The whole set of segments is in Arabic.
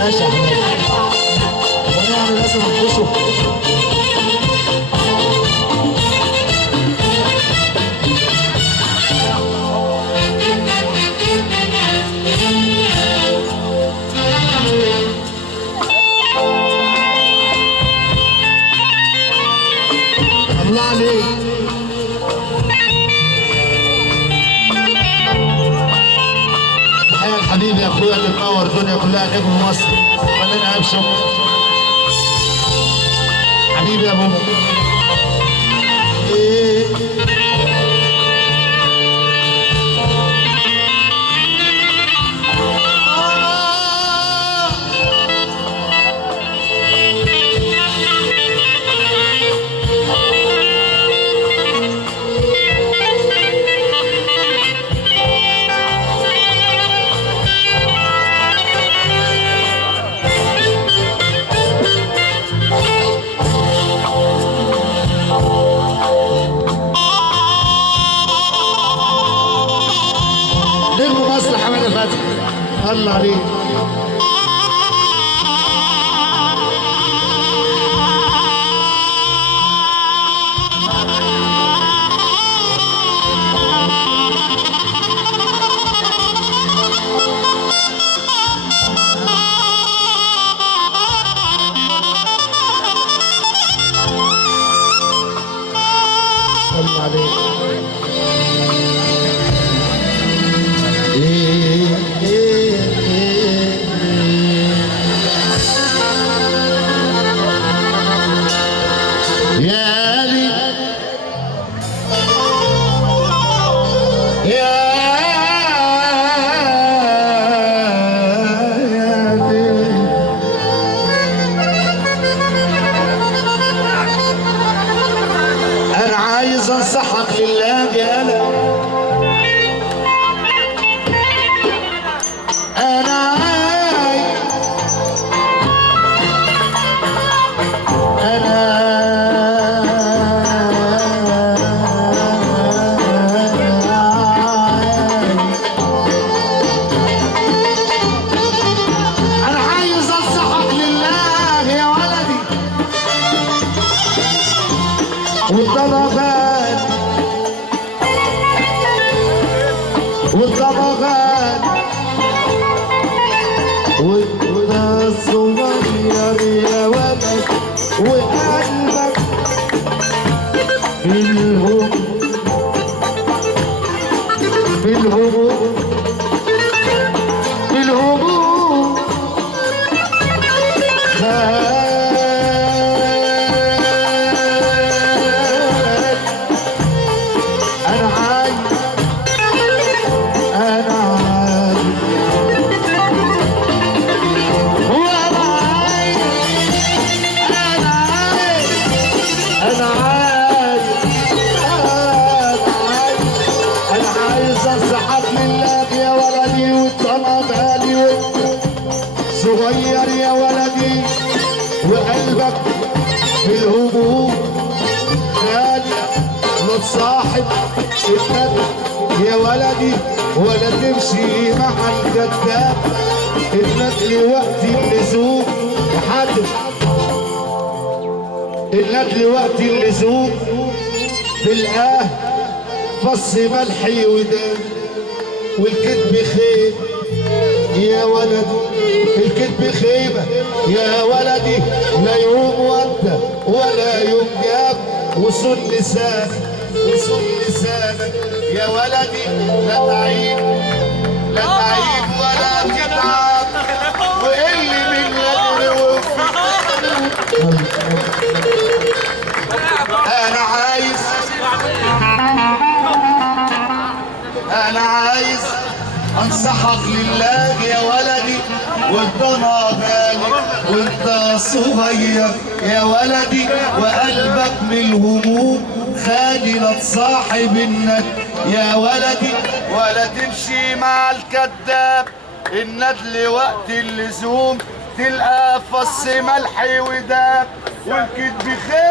ماشي يا حبيبي، وانا يعني لازم انقصه. الله عليك. تحية الحبيب يا اخويا اللي منور الدنيا كلها، نجم مصر فنان ايهاب شكري حبيبي يا بابا. إيه. نجم مصر حماده فتحي الله عليك. الله عليك. يا لي يا انا عايز انصحك لله يا لا، انا عايز انصحك لله يا ولدي، والطبقات والطبقات وانت الصغير يا ولد، وقلبك بالهموم بالهموم بالهموم انا عايز انا عايز وانا عايز انا عايز انا عايز انا عايز انصحك لله يا ولدي، والطلب غالي وانت صغير يا ولدي، وقلبك في الهموم غالي، لا تصاحب الندم يا ولدي، ولا تمشي مع الكذاب، الندل وقت اللزوم يا حاتم، الندل وقت اللزوم تلقاه فص ملحي ودم، والكذب خيب يا ولدي، الكذب خيبة يا ولدي، لا يوم ودى ولا يوم جاب، وصل لسانك وصل لسانك يا ولدي، لا تعيب لا تعيب ولا تتعب، واللي من غير وفي انا عايز انصحك لله يا ولدي، وانت غالي وانت صغير يا ولدي، وقلبك من الهموم خالي، لا تصاحب الندل يا ولدي، ولا تمشي مع الكذاب، الندل وقت اللزوم تلقى فص ملح وداب، والكذب خيبة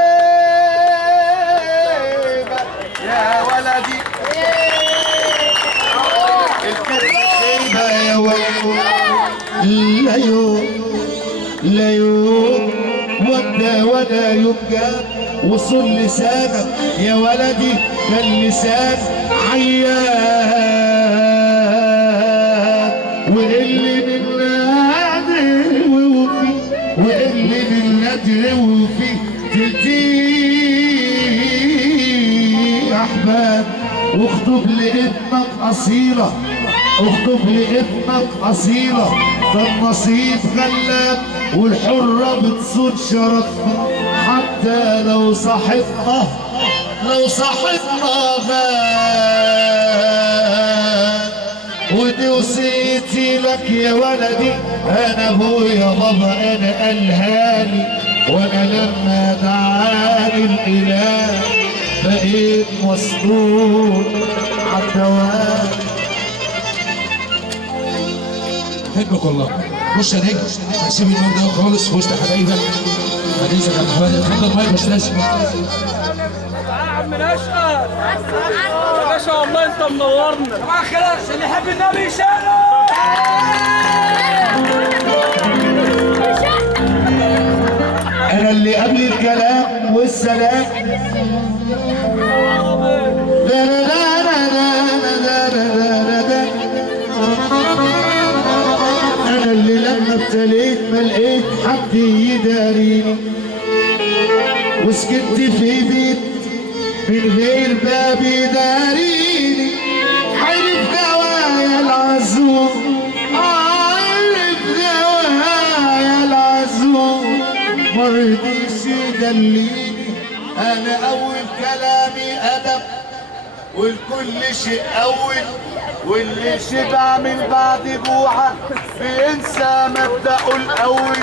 يا ولدي، الكذب خيبة يا ولدي، لا يوم لا يوم ولا يوم جاب وصل لسانك يا ولدي كان لسان عيان واللي من نادر وفي واللي من نادر وفي تلتيه احباب واخطب لابنك اصيله اخطب لابنك اصيله فالنصيب غلاب والحره بتصون شرفها حتى لو صاحبنا غاب ودي وصيتي لك يا ولدي انا ابويا بابا انا قالهالي وانا لما دعاني الاله بقيت مسطول عالدوام. بحبك والله. خش يا نجم سيب النور ده خالص في وسط حبايبك. حديثك يا محمد اتفضل المايك مش لازم. يا عم نشأت يا باشا والله انت منورنا. طبعا خلاص اللي يحب النبي يشاله. انا اللي قبل الكلام والسلام انا اللي لما ابتليت ما لقيت حد يداريني وسكنت في بيت من غير باب يداريني عرف دوايا العزوم عرف دوايا العزوم مرضيش يدليني انا اول كلامي ادب والكل شيء اول واللي شبع من بعد جوعه بينسى مبدأه الاول.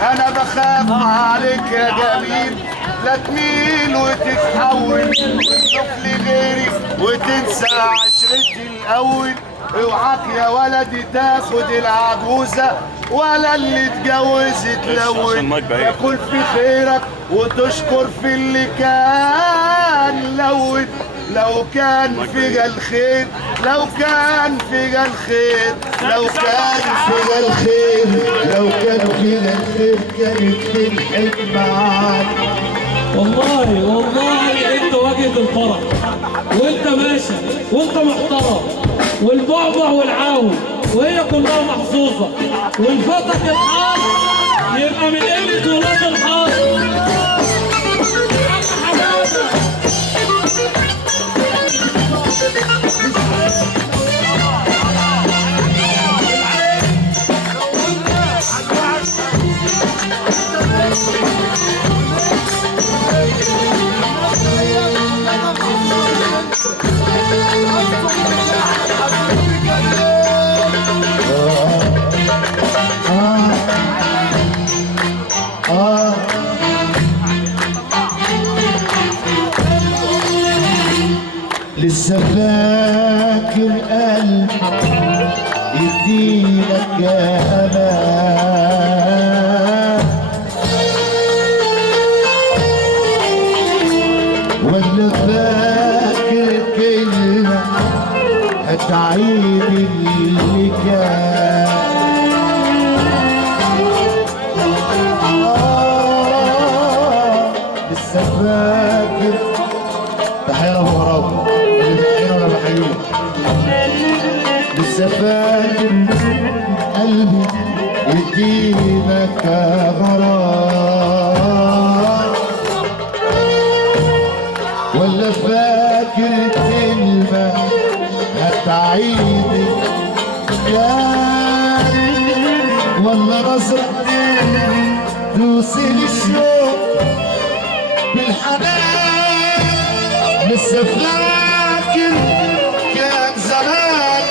انا بخاف عليك يا جميل لا تميل وتتحول وتشوف لي غيري وتنسى عشرتي الاول. اوعاك يا ولدي تاخد العجوزه ولا اللي اتجوزت تلون تاكل في خيرك وتشكر في اللي كان لون. لو كان فيها الخير لو كان فيها الخير لو كان فيها الخير لو كان فيها الخير كانت تلحق معاك. والله انت واجهة الفرح وانت ماشي وانت محترم والبعبع والعاون وهي كلها محظوظة والفتك الحظ يبقى من قلة ولاد الحظ. لسه فاكر قلبي يديلك يا امان ولا فاكر كلمة هتعيد اللي كان. لسه فاكر تحية ابو غراب لسه فاكر قلبي يديلك غرام ولا فاكر كلمة هتعيد ولا نظرة توصل الشوق بالحنان. لسه فاكر كان زمان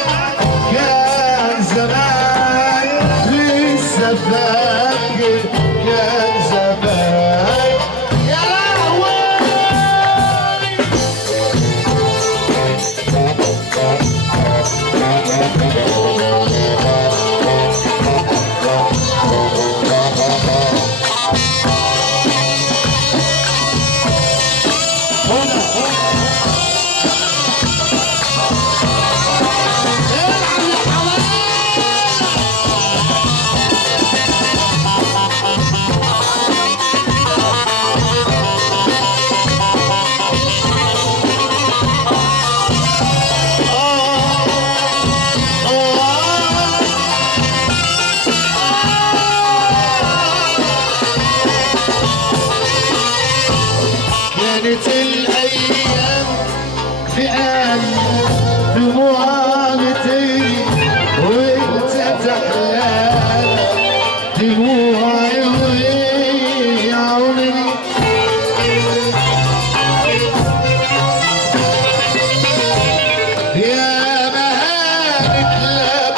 لسه فاكر كان زمان يا لهوي.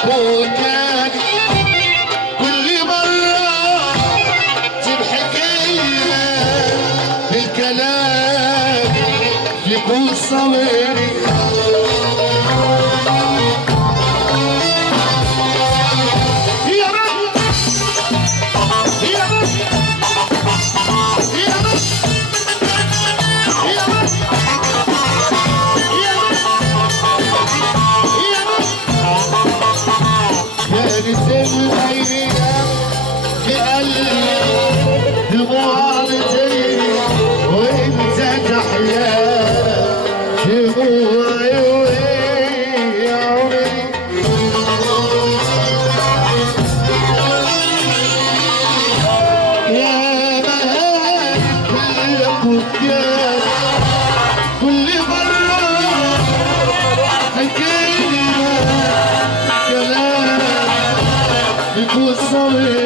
وكان كل مرة تضحك الكلام يكون صبري يا رب يا رب يا رب يا رب يا رب كانت الايام في قلبي دموع بتجري وانت تحيا دموعي ويا عمري يا مهانك القدام كل مرة حكينا كلام بيكون صبر